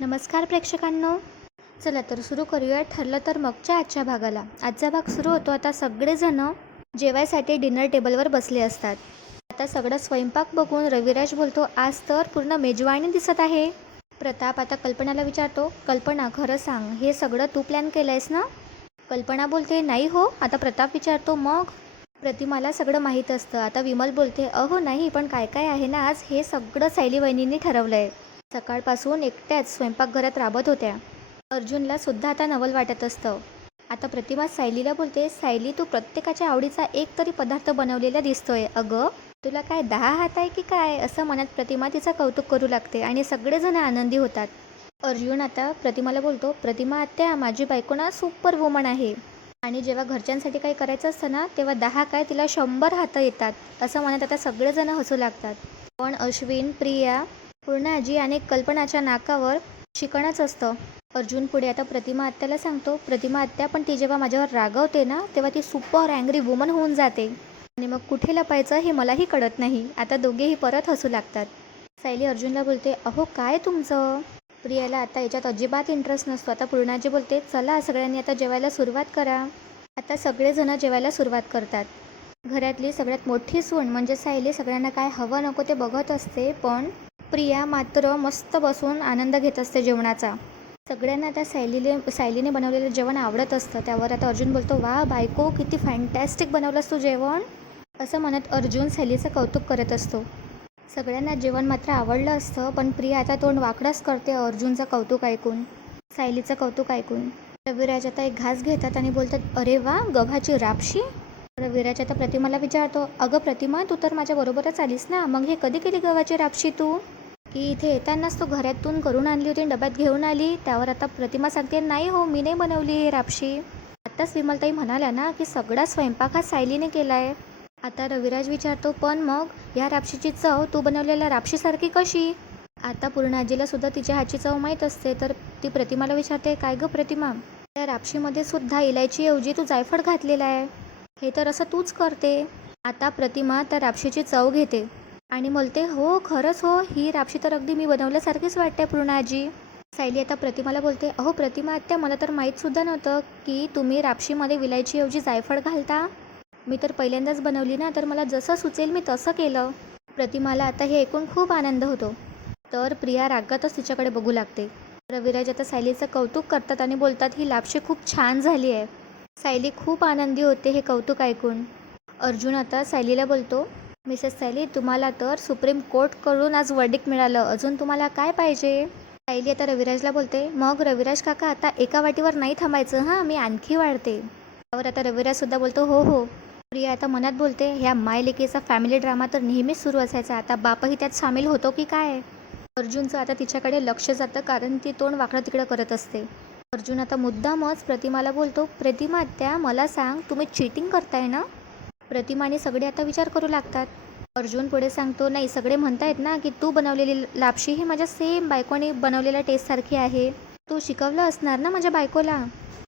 नमस्कार प्रेक्षकांनो. चला तर सुरू करूया. ठरलं तर मगच्या आजच्या भागाला. आजचा भाग सुरू होतो. आता सगळेजणं जेवायसाठी डिनर टेबलवर बसले असतात. आता सगळं स्वयंपाक बघून रविराज बोलतो आज तर पूर्ण मेजवानी दिसत आहे. प्रताप आता कल्पनाला विचारतो कल्पना खरं सांग हे सगळं तू प्लॅन केलं आहेस ना? कल्पना बोलते नाही हो. आता प्रताप विचारतो मग? प्रतिमाला सगळं माहीत असतं. आता विमल बोलते अहो नाही पण काय काय आहे ना आज? हे सगळं सायली वहिनींनी ठरवलं आहे सकाळपासून एकट्याच स्वयंपाकघरात राबत होत्या. अर्जुनला सुद्धा आता नवल वाटत असतं. आता प्रतिमा सायलीला बोलते सायली तू प्रत्येकाच्या आवडीचा एक तरी पदार्थ बनवलेला दिसतोय. अगं तुला काय दहा हात आहे की काय? असं मनात प्रतिमा तिचं कौतुक करू लागते आणि सगळेजण आनंदी होतात. अर्जुन आता प्रतिमाला बोलतो प्रतिमा आत्या माझी बायको ना सुपर वुमन आहे. आणि जेव्हा घरच्यांसाठी काही करायचं असतं ना तेव्हा दहा काय तिला शंभर हातं येतात असं म्हणत आता सगळेजण हसू लागतात. पण अश्विन प्रिया पूर्ण आजी आणि कल्पनाच्या नाकावर शिकणच असतं. अर्जुन पुढे आता प्रतिमा आत्याला सांगतो प्रतिमा आत्या पण ती जेव्हा माझ्यावर रागवते ना तेव्हा ती सुपर अँग्री वुमन होऊन जाते. आणि मग कुठे लपायचं हे मलाही कळत नाही. आता दोघेही परत हसू लागतात. सायली अर्जुनला बोलते अहो काय तुमचं? प्रियाला आता याच्यात अजिबात इंटरेस्ट नसतो. आता पूर्णाजी बोलते चला सगळ्यांनी आता जेवायला सुरुवात करा. आता सगळेजणं जेवायला सुरुवात करतात. घरातली सगळ्यात मोठी सून म्हणजे सायली सगळ्यांना काय हवं नको ते बघत असते पण प्रिया मात्र मस्त बसून आनंद घेत असते जेवणाचा. सगळ्यांना त्या सायलीले सायलीने बनवलेलं जेवण आवडत असतं. त्यावर आता अर्जुन बोलतो वा बायको किती फॅन्टॅस्टिक बनवलंस तू जेवण. असं म्हणत अर्जुन सायलीचं कौतुक करत असतो. सगळ्यांना जेवण मात्र आवडलं असतं पण प्रिया आता तोंड वाकडंच करते अर्जुनचं कौतुक ऐकून सायलीचं कौतुक ऐकून. रविराज आता एक घास घेतात आणि बोलतात अरे वा गव्हाची रापशी. रविराज आता प्रतिमाला विचारतो अगं प्रतिमा तू तर माझ्याबरोबरच आलीस ना मग हे कधी केली गव्हाची रापशी तू? इथे येतानाच तो घरातून करून आणली होती डब्यात घेऊन आली. त्यावर आता प्रतिमा सांगते नाही हो मी नाही बनवली ही रापशी. आत्ताच विमलताई म्हणाल्या ना की सगळा स्वयंपाक हा सायलीने केला आहे आता रविराज विचारतो पण मग या रापशीची चव तू बनवलेल्या रापशीसारखी कशी? आता पूर्ण आजीला सुद्धा तिच्या हाची चव माहीत असते तर ती प्रतिमाला विचारते काय गं प्रतिमा? त्या रापशीमध्ये सुद्धा इलायचीऐवजी तू जायफळ घातलेला आहे. हे तर असं तूच करते. आता प्रतिमा त्या रापशीची चव घेते. आणि बोलते हो खरंच हो ही रापशी तर अगदी मी बनवल्यासारखीच वाटते पूर्ण आजी सायली आता प्रतिमाला बोलते अहो प्रतिमा आत्या मला तर माहीतसुद्धा नव्हतं की तुम्ही रापशीमध्ये विलायचीऐवजी जायफळ घालता. मी तर पहिल्यांदाच बनवली ना तर मला जसं सुचेल मी तसं केलं. प्रतिमाला आता हे ऐकून खूप आनंद होतो. तर प्रिया रागातच तिच्याकडे बघू लागते. रविराज आता सायलीचं कौतुक करतात आणि बोलतात ही लापशी खूप छान झाली आहे सायली खूप आनंदी होते हे कौतुक ऐकून. अर्जुन आता सायलीला बोलतो मिसेस सायली तुम्हाला तर सुप्रीम कोर्टकडून आज वर्डिक मिळालं. अजून तुम्हाला काय पाहिजे? सायली आता रविराजला बोलते मग रविराज काका आता एका वाटीवर नाही थांबायचं हां? मी आणखी वाढते. त्यावर आता रविराजसुद्धा बोलतो हो हो. प्रिया आता मनात बोलते ह्या मायलेकीचा फॅमिली ड्रामा तर नेहमीच सुरू असायचा. आता बापही त्यात सामील होतो की काय? अर्जुनचं आता तिच्याकडे लक्ष जातं कारण ती तोंड वाकडं तिकडं करत असते. अर्जुन आता मुद्दामच प्रतिमाला बोलतो प्रतिमा त्या मला सांग तुम्ही चिटिंग करताय ना? प्रतिमाने सगळे आता विचार करू लागतात. अर्जुन पुढे सांगतो नाही सगळे म्हणतायत ना की तू बनवलेली लापशी ही माझ्या सेम बायकोने बनवलेल्या टेस्टसारखी आहे. तू शिकवलं असणार ना माझ्या बायकोला?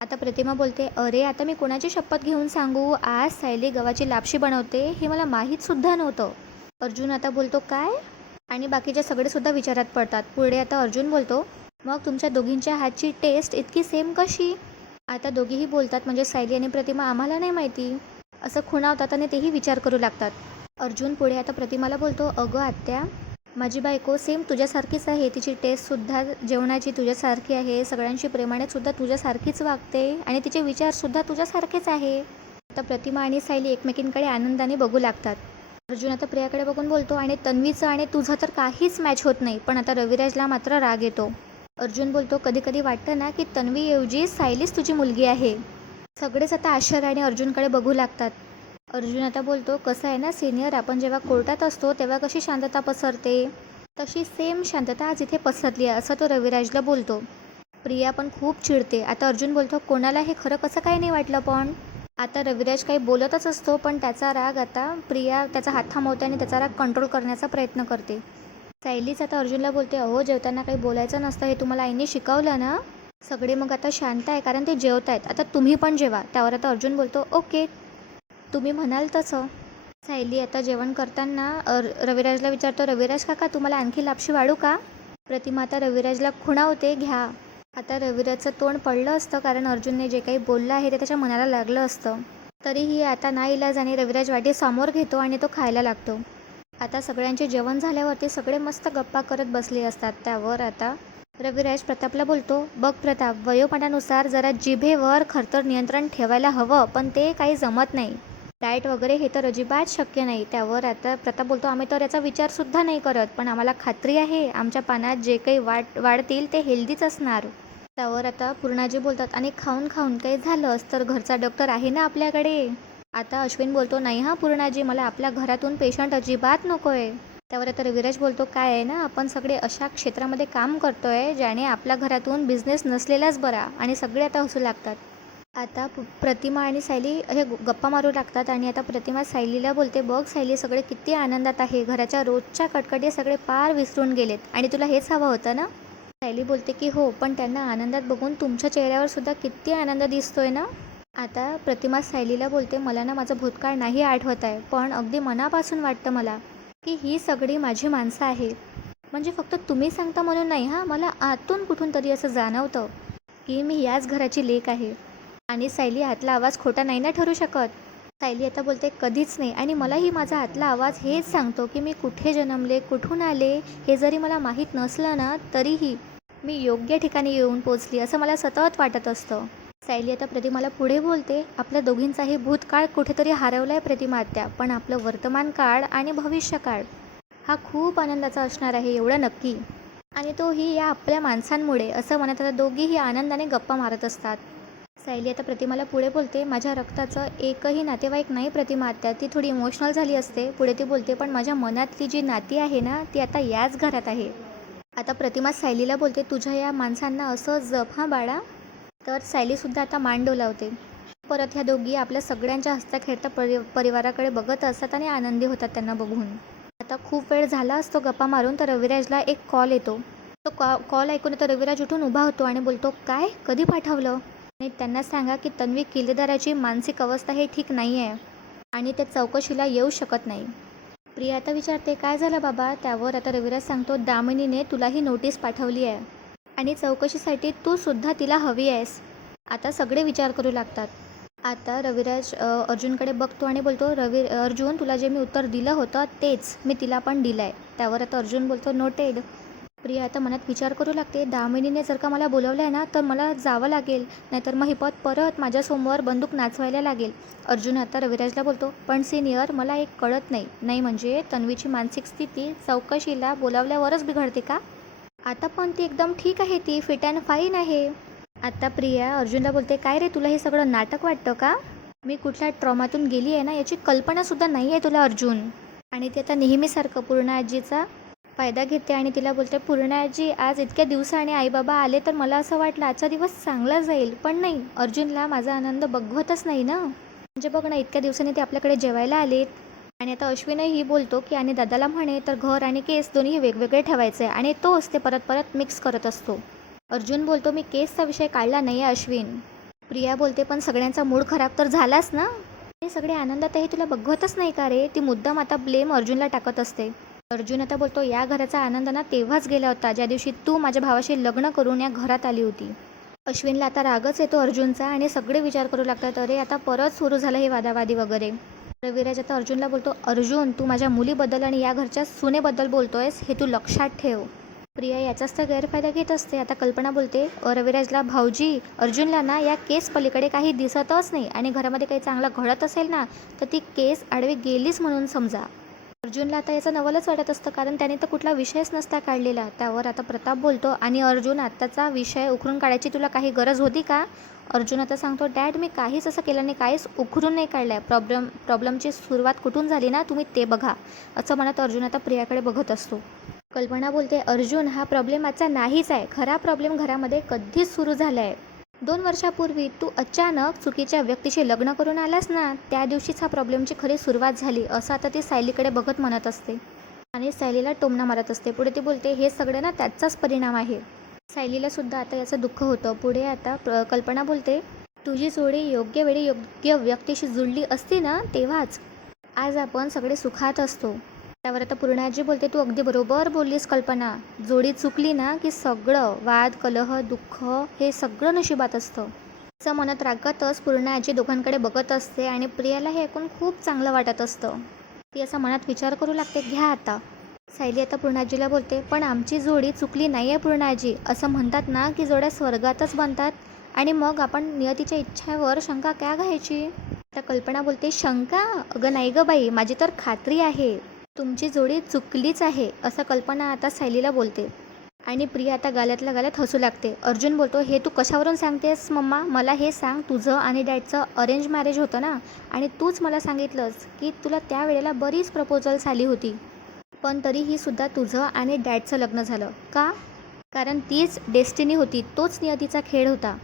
आता प्रतिमा बोलते अरे आता मी कोणाची शपथ घेऊन सांगू? आज सायली गव्हाची लापशी बनवते हे मला माहीतसुद्धा नव्हतं. अर्जुन आता बोलतो काय? आणि बाकीचे सगळे सुद्धा विचारात पडतात. पुढे आता अर्जुन बोलतो मग तुमच्या दोघींच्या हातची टेस्ट इतकी सेम कशी? आता दोघीही बोलतात म्हणजे सायली आणि प्रतिमा आम्हाला नाही माहिती. असं खुणावतात आणि तेही विचार करू लागतात. अर्जुन पुढे आता प्रतिमाला बोलतो अगं आत्या माझी बायको सेम तुझ्यासारखीच आहे. तिची टेस्टसुद्धा जेवणाची तुझ्यासारखी आहे. सगळ्यांशी प्रेमानेसुद्धा तुझ्यासारखीच वागते आणि तिचे विचारसुद्धा तुझ्यासारखेच आहे. आता प्रतिमा आणि सायली एकमेकींकडे आनंदाने बघू लागतात. अर्जुन आता प्रियाकडे बघून बोलतो आणि तन्वीचं आणि तुझं तर काहीच मॅच होत नाही पण आता रविराजला मात्र राग येतो. अर्जुन बोलतो कधी कधी वाटतं ना की तन्वीऐवजी सायलीच तुझी मुलगी आहे. सगळेच आता आश्चर्य आणि अर्जुनकडे बघू लागतात. अर्जुन आता बोलतो कसं आहे ना सिनियर आपण जेव्हा कोर्टात असतो तेव्हा कशी शांतता पसरते? तशी सेम शांतता आज इथे पसरली आहे असं तो रविराजला बोलतो. प्रिया पण खूप चिडते. आता अर्जुन बोलतो कोणाला हे खरं कसं काय नाही वाटलं पण? आता रविराज काही बोलतच असतो पण त्याचा राग आता प्रिया त्याचा हात थांबवते आणि त्याचा राग कंट्रोल करण्याचा प्रयत्न करते. सायलीच आता अर्जुनला बोलते अहो जेवताना काही बोलायचं नसतं हे तुम्हाला आईने शिकवलं ना? सगळे मग आता शांत आहे कारण ते जेवत आहेत आता तुम्ही पण जेवा. त्यावर आता अर्जुन बोलतो ओके. तुम्ही म्हणाल तसं. सायली आता जेवण करताना रविराजला विचारतो रविराज काका तुम्हाला आणखी लापशी वाढू का? प्रतिमा आता रविराजला खुणावते घ्या. आता रविराजचं तोंड पडलं असतं कारण अर्जुनने जे काही बोललं आहे ते त्याच्या मनाला लागलं असतं. तरीही आता ना इलाजाने रविराज वाटी समोर घेतो आणि तो खायला लागतो. आता सगळ्यांचे जेवण झाल्यावरती सगळे मस्त गप्पा करत बसले असतात. त्यावर आता रविराज प्रतापला बोलतो बघ प्रताप वयोमानानुसार जरा जिभेवर खरतर नियंत्रण ठेवायला हवं पण ते काही जमत नाही. डाएट वगैरे हे तर अजिबात शक्य नाही. त्यावर आता प्रताप बोलतो आम्ही तर याचा विचारसुद्धा नाही करत पण आम्हाला खात्री आहे आमच्या पानात जे काही वाढ वाढतील ते हेल्दीच असणार. त्यावर आता पूर्णाजी बोलतात आणि खाऊन खाऊन काही झालंच तर घरचा डॉक्टर आहे ना आपल्याकडे? आता अश्विन बोलतो नाही हा पूर्णाजी मला आपल्या घरातून पेशंट अजिबात नको आहे त्यावर आता रविराज बोलतो काय आहे ना आपण सगळे अशा क्षेत्रामध्ये काम करतोय ज्याने आपल्या घरातून बिझनेस नसलेलाच बरा आणि सगळे आता हसू लागतात. आता प्रतिमा आणि सायली हे गप्पा मारू लागतात आणि आता प्रतिमा सायलीला बोलते बघ सायली सगळे किती आनंदात आहे. घराच्या रोजच्या कटकटी सगळे पार विसरून गेलेत आणि तुला हेच हवं होतं ना? सायली बोलते की हो पण त्यांना आनंदात बघून तुमच्या चेहऱ्यावर सुद्धा किती आनंद दिसतोय ना? आता प्रतिमा सायलीला बोलते मला ना माझं भूतकाळ नाही आठवत आहे पण अगदी मनापासून वाटतं मला. की ही सगळी माझी माणसं आहे. म्हणजे फक्त तुम्ही सांगता म्हणून नाही हां? मला आतून कुठून तरी असं जाणवतं की मी याच घराची लेक आहे. आणि सायली आतला आवाज खोटा नाही ना ठरू शकत? सायली आता बोलते कधीच नाही. आणि मलाही माझा आतला आवाज हेच सांगतो की मी कुठे जन्मले कुठून आले हे जरी मला माहीत नसलं ना तरीही मी योग्य ठिकाणी येऊन पोचली असं मला सतत वाटत असतं. सायली आता प्रतिमाला पुढे बोलते. आपल्या दोघींचाही भूतकाळ कुठेतरी हरवला आहे प्रतिमा आत्या पण आपलं वर्तमान काळ आणि भविष्यकाळ हा खूप आनंदाचा असणार आहे एवढं नक्की. आणि तोही या आपल्या माणसांमुळे असं म्हणत आता दोघीही आनंदाने गप्पा मारत असतात. सायली आता प्रतिमाला पुढे बोलते. माझ्या रक्ताचं एकही नातेवाईक नाही प्रतिमा आत्या. ती थोडी इमोशनल झाली असते. पुढे ती बोलते पण माझ्या मनातली जी नाती आहे ना ती आता याच घरात आहे. आता प्रतिमा सायलीला बोलते तुझ्या या माणसांना असं जप हां बाळा? तर सायलीसुद्धा आता मान डोलावते. परत ह्या दोघी आपल्या सगळ्यांच्या हसता खेळता परि परिवाराकडे बघत असतात आणि आनंदी होतात त्यांना बघून. आता खूप वेळ झाला असतो गप्पा मारून तर रविराजला एक कॉल येतो. तो कॉ कॉल ऐकून तर रविराज उठून उभा होतो आणि बोलतो काय? कधी पाठवलं? आणि त्यांना सांगा की तन्वी किल्लेदाराची मानसिक अवस्था हे ठीक नाही आहे आणि ते चौकशीला येऊ शकत नाही. प्रिया आता विचारते काय झालं बाबा? त्यावर आता रविराज सांगतो दामिनीने तुलाही नोटीस पाठवली आहे आणि चौकशीसाठी तू सुद्धा तिला हवी आहेस. आता सगळे विचार करू लागतात. आता रविराज अर्जुनकडे बघतो आणि बोलतो रवी अर्जुन तुला जे मी उत्तर दिलं होतं तेच मी तिला पण दिलं आहे त्यावर आता अर्जुन बोलतो नोटेड प्रिया आता मनात विचार करू लागते दामिनीने जर का मला बोलवलं आहे ना तर मला जावं लागेल. नाहीतर मग ही पद परत माझ्यासमोर बंदूक नाचवायला लागेल. अर्जुन आता रविराजला बोलतो पण सिनियर मला एक कळत नाही. नाही म्हणजे तन्वीची मानसिक स्थिती चौकशीला बोलावल्यावरच बिघडते का? आता पण ती एकदम ठीक आहे ती फिट अँड फाईन आहे. आता प्रिया अर्जुनला बोलते काय रे तुला हे सगळं नाटक वाटतं का? मी कुठल्या ट्रॉमातून गेली आहे ना याची कल्पनासुद्धा नाही आहे तुला अर्जुन. आणि ती आता नेहमीसारखं पूर्ण आजीचा फायदा घेते आणि तिला बोलते पूर्ण आजी आज इतक्या दिवसाने आईबाबा आले तर मला असं वाटलं आजचा दिवस चांगला जाईल. पण नाही अर्जुनला माझा आनंद बघवतच नाही ना. म्हणजे बघ ना इतक्या दिवसांनी ते आपल्याकडे जेवायला आलेत. आणि आता अश्विनही बोलतो की आणि दादाला म्हणे तर घर आणि केस दोन्ही वेगवेगळे ठेवायचे आणि तोच ते परत परत मिक्स करत असतो. अर्जुन बोलतो मी केसचा विषय काढला नाही आहे अश्विन. प्रिया बोलते पण सगळ्यांचा मूड खराब तर झालाच ना? हे सगळे आनंदात आहे तुला बघवतच नाही का रे? ती मुद्दाम आता ब्लेम अर्जुनला टाकत असते. अर्जुन आता बोलतो या घराचा आनंद ना तेव्हाच गेला होता ज्या दिवशी तू माझ्या भावाशी लग्न करून या घरात आली होती. अश्विनला आता रागच येतो अर्जुनचा आणि सगळे विचार करू लागतात अरे आता परत सुरू झालं हे वादावादी वगैरे. रविराज आता अर्जुनला बोलतो अर्जुन तू माझ्या मुलीबद्दल आणि या घरच्या सुनेबद्दल बोलतोयस हे तू लक्षात ठेव. प्रिया याचाच तर गैरफायदा घेत असते. आता कल्पना बोलते रविराजला भाऊजी अर्जुनला ना या केस पलीकडे काही दिसतच नाही आणि घरामध्ये काही चांगलं घडत असेल ना तर ती केस आडवी गेलीच म्हणून समजा. अर्जुनला आता याचं नवलच वाटत असतं कारण त्याने तर कुठला विषयच नसता काढलेला. त्यावर आता प्रताप बोलतो आणि अर्जुन आत्ताचा विषय उखरून काढायची तुला काही गरज होती का? अर्जुन आता सांगतो डॅड मी काहीच असं केलं नाही काहीच उखरून नाही काढलं आहे प्रॉब्लेम प्रॉब्लेमची सुरुवात कुठून झाली ना तुम्ही ते बघा असं म्हणत अर्जुन आता प्रियाकडे बघत असतो. कल्पना बोलते अर्जुन हा प्रॉब्लेम आजचा नाहीच आहे. खरा प्रॉब्लेम घरामध्ये कधीच सुरू झाला आहे दोन वर्षापूर्वी तू अचानक चुकीच्या व्यक्तीशी लग्न करून आलास ना त्या दिवशीच हा प्रॉब्लेमची खरी सुरुवात झाली असं आता ती सायलीकडे बघत म्हणत असते. आणि सायलीला टोमणा मारत असते. पुढे ती बोलते हे सगळं ना त्याचाच परिणाम आहे. सायलीला सुद्धा आता याचं दुःख होतं. पुढे आता प्र- कल्पना बोलते तुझी जोडी योग्य वेळी योग्य व्यक्तीशी जुळली असती ना तेव्हाच आज आपण सगळे सुखात असतो. त्यावर आता पूर्णाजी बोलते तू अगदी बरोबर बोललीस कल्पना. जोडी चुकली ना की सगळं वाद कलह दुःख हे सगळं नशिबात असतं. असं मनात रागतच पूर्ण आजी दोघांकडे बघत असते आणि प्रियाला हे ऐकून खूप चांगलं वाटत असतं. ती असं मनात विचार करू लागते घ्या आता. सायली आता पूर्णाजीला बोलते पण आमची जोडी चुकली नाही आहे पूर्णाजी. असं म्हणतात ना की जोड्या स्वर्गातच बनतात आणि मग आपण नियतीच्या इच्छेवर शंका क्या घ्यायची? आता कल्पना बोलते शंका? अगं नाही गं बाई माझी तर खात्री आहे. तुमची जोडी चुकलीच आहे असं कल्पना आता सायलीला बोलते. आणि प्रिया आता गाल्यातल्या गाल्यात हसू लागते. अर्जुन बोलतो हे तू कशावरून सांगतेस मम्मा? मला हे सांग तुझं आणि डॅडचं अरेंज मॅरेज होतं ना? आणि तूच मला सांगितलंस की तुला त्यावेळेला बरीच प्रपोजल्स आली होती. पण तरीही सुद्धा तुझं आणि डॅडचं लग्न झालं. का? कारण तीच डेस्टिनी होती तोच नियतीचा खेळ होता.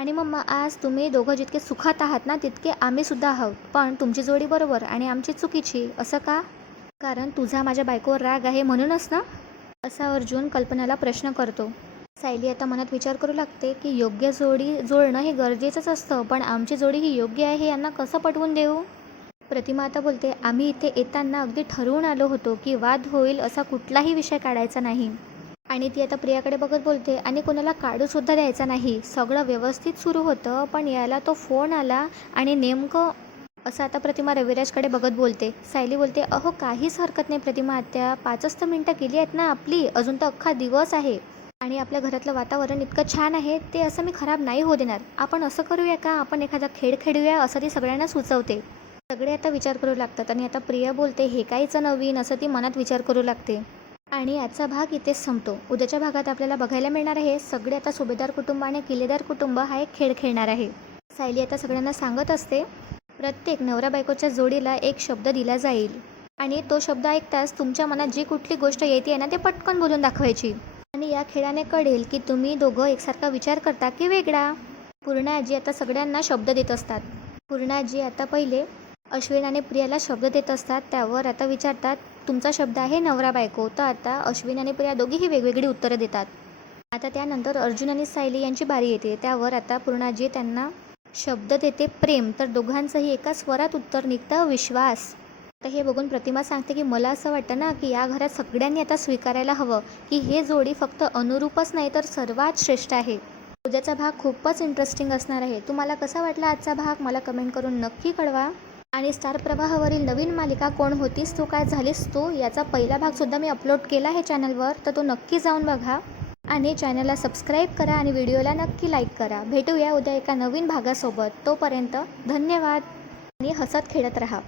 आणि मम्मा आज तुम्ही दोघं जितके सुखात आहात ना तितके आम्ही सुद्धा आहोत. पण तुमची जोडी बरोबर आणि आमची चुकीची असं का? कारण तुझा माझ्या बायकोवर राग आहे म्हणूनच ना? असा अर्जुन कल्पनाला प्रश्न करतो. सायली आता मनात विचार करू लागते की योग्य जोडी जोडणं हे गरजेचंच असतं पण आमची जोडी ही योग्य आहे हे यांना कसं पटवून देऊ? प्रतिमा आता बोलते आम्ही इथे येताना अगदी ठरवून आलो होतो की वाद होईल असा कुठलाही विषय काढायचा नाही. आणि ती आता प्रियाकडे बघत बोलते आणि कोणाला काढूसुद्धा द्यायचा नाही. सगळं व्यवस्थित सुरू होतं पण याला तो फोन आला आणि नेमकं असं आता प्रतिमा रविराजकडे बघत बोलते. सायली बोलते अहो काहीच हरकत नाही प्रतिमा आत्या पाचच तर मिनटं केली आहेत ना आपली अजून तर अख्खा दिवस आहे. आणि आपल्या घरातलं वातावरण इतकं छान आहे ते असं मी खराब नाही होऊ देणार. आपण असं करूया का? आपण एखादा खेळ खेळूया असं ती सगळ्यांना सुचवते. सगळे आता विचार करू लागतात आणि आता प्रिया बोलते हे काहीचं नवीन असं ती मनात विचार करू लागते. आणि आजचा भाग इथेच संपतो. उद्याच्या भागात आपल्याला बघायला मिळणार आहे सगळे आता सुभेदार कुटुंब आणि किल्लेदार कुटुंब हा एक खेळ खेळणार आहे. सायली आता सगळ्यांना सांगत असते प्रत्येक नवरा बायकोच्या जोडीला एक शब्द दिला जाईल. आणि तो शब्द ऐकताच तुमच्या मनात जी कुठली गोष्ट येते ना ते पटकन बोलून दाखवायची. आणि या खेळाने कळेल की तुम्ही दोघं एकसारखा विचार करता की वेगळा. पूर्णाजी आता सगळ्यांना शब्द देत असतात. पूर्णाजी आता पहिले अश्विन आणि प्रियाला शब्द देत असतात. त्यावर आता विचारतात तुमचा शब्द आहे नवरा बायको तर आता अश्विन आणि प्रिया दोघीही वेगवेगळी उत्तरं देतात. आता त्यानंतर अर्जुन आणि सायली यांची बारी येते. त्यावर आता पूर्णाजी त्यांना शब्द देते प्रेम तर दोघांचंही एका स्वरात उत्तर निघतं विश्वास. तर हे बघून प्रतिमा सांगते की मला असं वाटतं ना की या घरात सगळ्यांनी आता स्वीकारायला हवं की हे जोडी फक्त अनुरूपच नाही तर सर्वात श्रेष्ठ आहे. उद्याचा भाग खूपच इंटरेस्टिंग असणार आहे. तुम्हाला कसा वाटला आजचा भाग? मला कमेंट करून नक्की कळवा. आणि स्टार प्रवाहावरील नवीन मालिका कोण होतीस तू काय झालीस तू याचा पहिला भागसुद्धा मी अपलोड केला आहे चॅनलवर तर तो नक्की जाऊन बघा. आणि चॅनलला सबस्क्राईब करा आणि व्हिडिओला नक्की लाईक करा. भेटूया उद्या एका नवीन भागासोबत. तोपर्यंत धन्यवाद आणि हसत खेळत राहा.